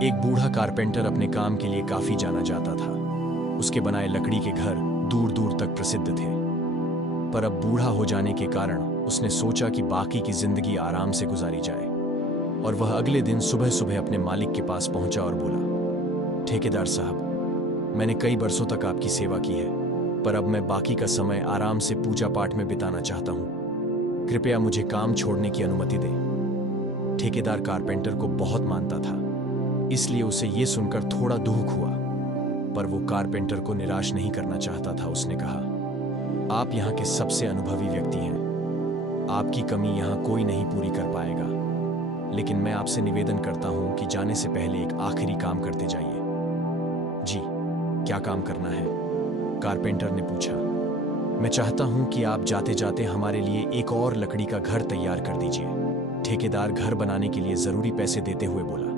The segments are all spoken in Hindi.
एक बूढ़ा कारपेंटर अपने काम के लिए काफी जाना जाता था। उसके बनाए लकड़ी के घर दूर दूर तक प्रसिद्ध थे। पर अब बूढ़ा हो जाने के कारण उसने सोचा कि बाकी की जिंदगी आराम से गुजारी जाए। और वह अगले दिन सुबह सुबह अपने मालिक के पास पहुंचा और बोला, ठेकेदार साहब, मैंने कई बरसों तक आपकी सेवा की है, पर अब मैं बाकी का समय आराम से पूजा पाठ में बिताना चाहता हूं। कृपया मुझे काम छोड़ने की अनुमति दें। ठेकेदार कारपेंटर को बहुत मानता था, इसलिए उसे यह सुनकर थोड़ा दुख हुआ, पर वो कारपेंटर को निराश नहीं करना चाहता था। उसने कहा, आप यहाँ के सबसे अनुभवी व्यक्ति हैं, आपकी कमी यहाँ कोई नहीं पूरी कर पाएगा, लेकिन मैं आपसे निवेदन करता हूं कि जाने से पहले एक आखिरी काम करते जाइए। जी, क्या काम करना है? कारपेंटर ने पूछा। मैं चाहता हूं कि आप जाते जाते हमारे लिए एक और लकड़ी का घर तैयार कर दीजिए। ठेकेदार घर बनाने के लिए जरूरी पैसे देते हुए बोला।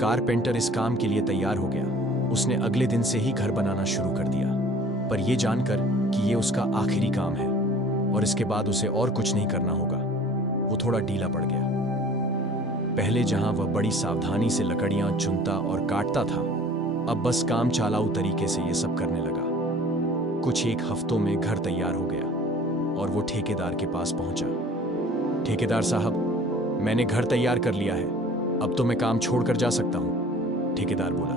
कारपेंटर इस काम के लिए तैयार हो गया। उसने अगले दिन से ही घर बनाना शुरू कर दिया, पर यह जानकर कि यह उसका आखिरी काम है और इसके बाद उसे और कुछ नहीं करना होगा, वो थोड़ा ढीला पड़ गया। पहले जहां वह बड़ी सावधानी से लकड़ियां चुनता और काटता था, अब बस काम चालाऊ तरीके से यह सब करने लगा। कुछ एक हफ्तों में घर तैयार हो गया और वो ठेकेदार के पास पहुंचा। ठेकेदार साहब, मैंने घर तैयार कर लिया है, अब तो मैं काम छोड़कर जा सकता हूं। ठेकेदार बोला,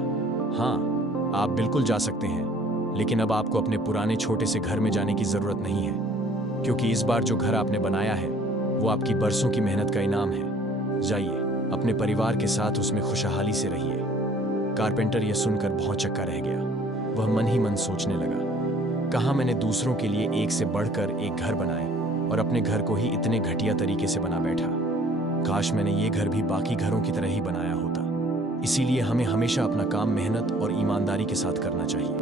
हाँ, आप बिल्कुल जा सकते हैं, लेकिन अब आपको अपने पुराने छोटे से घर में जाने की जरूरत नहीं है, क्योंकि इस बार जो घर आपने बनाया है वो आपकी बरसों की मेहनत का इनाम है। जाइए, अपने परिवार के साथ उसमें खुशहाली से रहिए। कारपेंटर यह सुनकर भौंचक्का रह गया। वह मन ही मन सोचने लगा, कहाँ मैंने दूसरों के लिए एक से बढ़कर एक घर बनाए और अपने घर को ही इतने घटिया तरीके से बना बैठा। काश मैंने ये घर भी बाकी घरों की तरह ही बनाया होता। इसीलिए हमें हमेशा अपना काम मेहनत और ईमानदारी के साथ करना चाहिए।